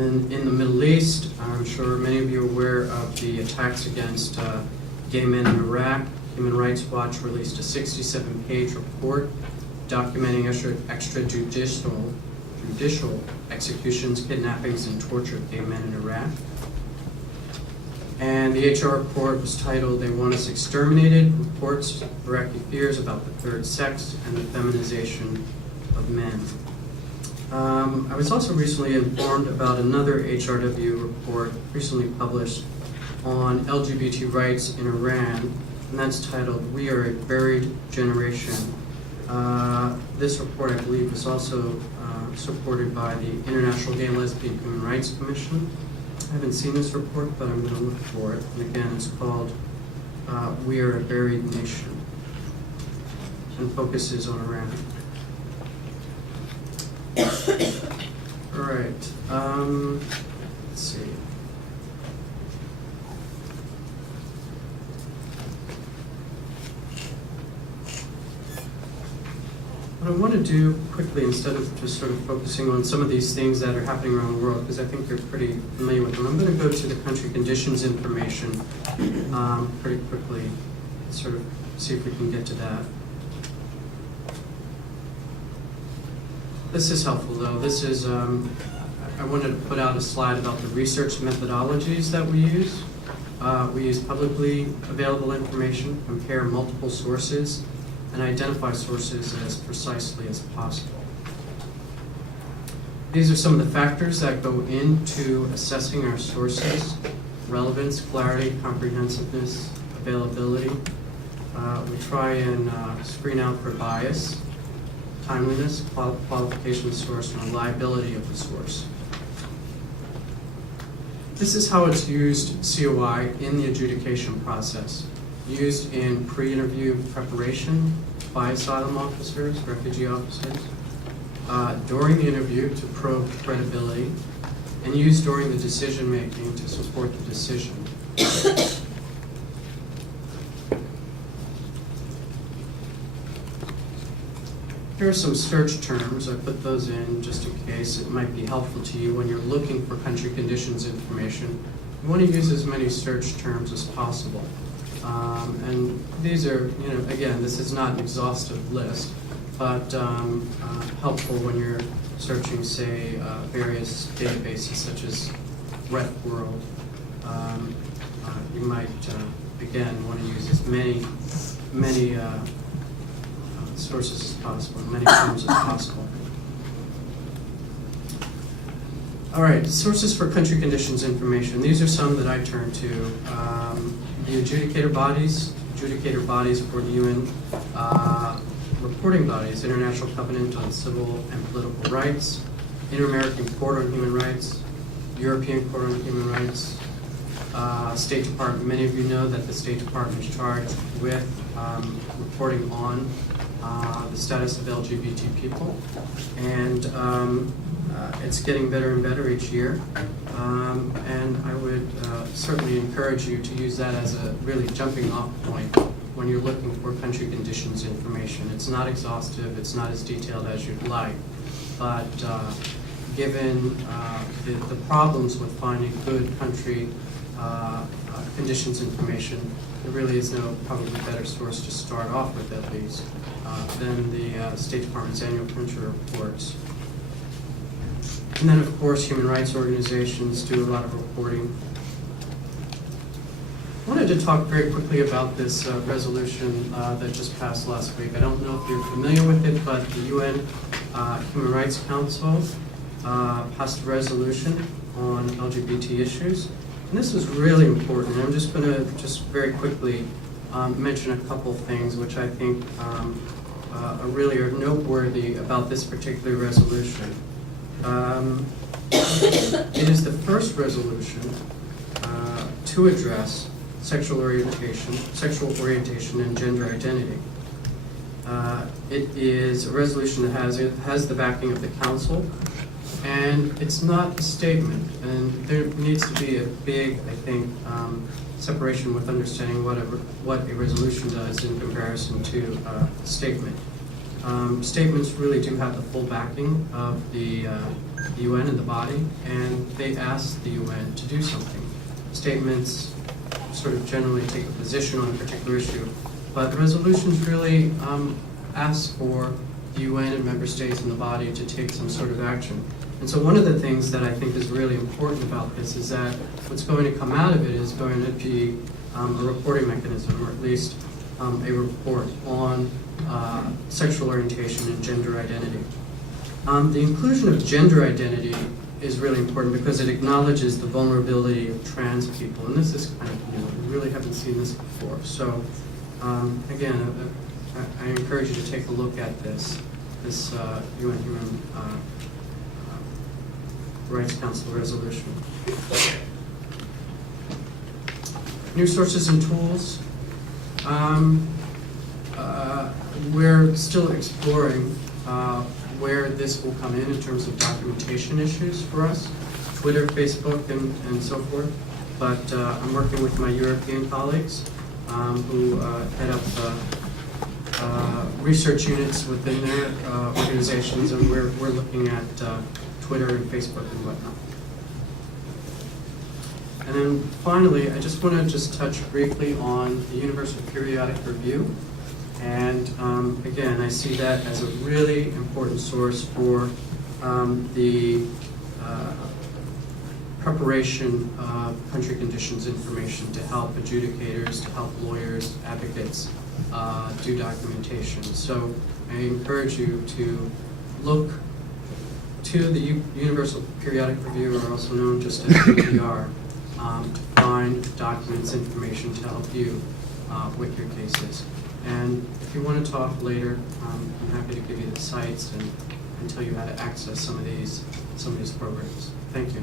then in the Middle East, I'm sure many of you are aware of the attacks against gay men in Iraq. Human Rights Watch released a 67-page report documenting extrajudicial executions, kidnappings, and torture of gay men in Iraq. And the HR report was titled, "They Want Us Exterminated, Reports Iraqi Fears About the Third Sex and the Feminization of Men." I was also recently informed about another HRW report recently published on LGBT rights in Iran, and that's titled, "We Are a Buried Generation." This report, I believe, was also supported by the International Gay and Lesbian Human Rights Commission. I haven't seen this report, but I'm going to look for it. And again, it's called "We Are a Buried Nation," and focuses on Iran. All right. Let's see. What I want to do quickly, instead of just sort of focusing on some of these things that are happening around the world, because I think you're pretty familiar with them, I'm going to go to the country conditions information pretty quickly, sort of see if we can get to that. This is helpful, though. This is, I wanted to put out a slide about the research methodologies that we use. We use publicly available information, compare multiple sources, and identify sources as precisely as possible. These are some of the factors that go into assessing our sources: relevance, clarity, comprehensiveness, availability. We try and screen out for bias, timeliness, qualification of the source, and reliability of the source. This is how it's used, COI, in the adjudication process. Used in pre-interview preparation by asylum officers, refugee officers, during the interview to probe credibility, and used during the decision-making to support the decision. Here are some search terms. I put those in just in case it might be helpful to you when you're looking for country conditions information. You want to use as many search terms as possible. And these are, again, this is not an exhaustive list, but helpful when you're searching, say, various databases such as Red World. You might, again, want to use as many sources as possible, many terms as possible. All right, sources for country conditions information. These are some that I turn to. The adjudicator bodies for the UN, reporting bodies, International Covenant on Civil and Political Rights, Inter-American Court on Human Rights, European Court on Human Rights, State Department. Many of you know that the State Department is charged with reporting on the status of LGBT people, and it's getting better and better each year. And I would certainly encourage you to use that as a really jumping off point when you're looking for country conditions information. It's not exhaustive, it's not as detailed as you'd like, but given the problems with finding good country conditions information, there really is no probably better source to start off with, at least, than the State Department's annual country reports. And then, of course, human rights organizations do a lot of reporting. I wanted to talk very quickly about this resolution that just passed last week. I don't know if you're familiar with it, but the UN Human Rights Council passed a resolution on LGBT issues. And this is really important. I'm just going to very quickly mention a couple things which I think really are noteworthy about this particular resolution. It is the first resolution to address sexual orientation, and gender identity. It is a resolution that has the backing of the Council, and it's not a statement. And there needs to be a big, I think, separation with understanding what a resolution does in comparison to a statement. Statements really do have the full backing of the UN and the body, and they ask the UN to do something. Statements sort of generally take a position on a particular issue, but resolutions really ask for the UN and member states and the body to take some sort of action. And so one of the things that I think is really important about this is that what's going to come out of it is going to be a reporting mechanism, or at least a report on sexual orientation and gender identity. The inclusion of gender identity is really important because it acknowledges the vulnerability of trans people, and this is kind of new. We really haven't seen this before. So again, I encourage you to take a look at this UN Human Rights Council resolution. New sources and tools. We're still exploring where this will come in terms of documentation issues for us, Twitter, Facebook, and so forth. But I'm working with my European colleagues who head up research units within their organizations, and we're looking at Twitter and Facebook and whatnot. And then finally, I just want to touch briefly on the Universal Periodic Review. And again, I see that as a really important source for the preparation of country conditions information to help adjudicators, to help lawyers, advocates do documentation. So I encourage you to look to the Universal Periodic Review, or also known just as UPR, to find documents, information to help you with your cases. And if you want to talk later, I'm happy to give you the sites and tell you how to access some of these programs. Thank you.